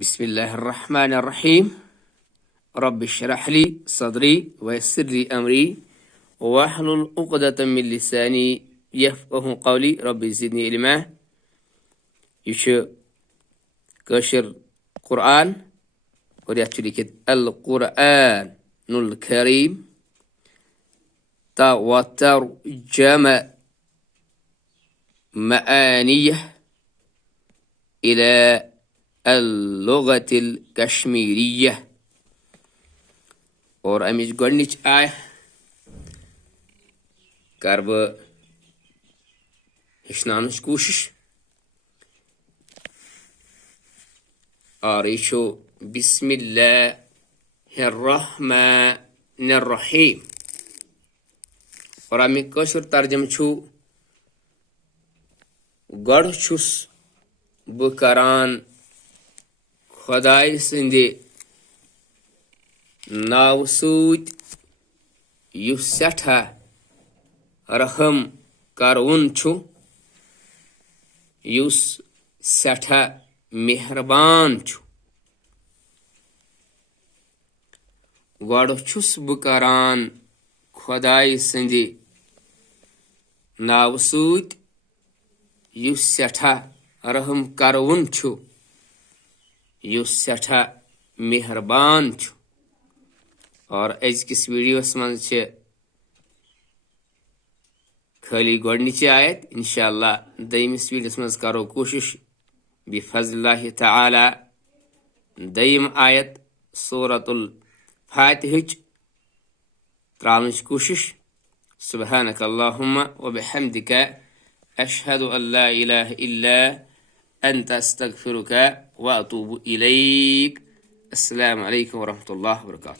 بسم الله الرحمن الرحيم. رب اشرح لي صدري ويسر لي أمري واحلل عقدة من لساني يفقه قولي. رب زدني علما. يش كشر قرآن وريتشلك القرآن الكريم وترجم معانيه إلى اللغة الكشميرية. और अमीज गोडनिच आय कर बह हेचनानच कोशिश और यह बिस्मिल्लाहिर्रहमानिर्रहीम और अमिक कशुर तर्जम छु गड छुस बह करान खुदाई संदे नाव सूत युस सठा रहम करवुन छु, युस सठा मेहरबान छु। गड छुस बह करान खुदाई संदे नाव सूत युस सठा रहम करवुन छु, युस सठा मेहरबान छु। और अजकिस वीडियोस मन खाली गोडनिच आयत इंशाअल्लाह दयमिस वीडियोस मन करो कोशिश बिफज़लिल्लाहि तआला दयम आयत सूरतुल फातिहच त्रावनच कोशिश। सुब्हानक अल्लाहुम्मा व बिहम्दिका अशहदु अन ला इलाहा इल्ला अंत अस्तगफिरुका व अतूबु इलैक। अस्सलामु अलैकुम व रहमतुल्लाहि व बरकातुहू।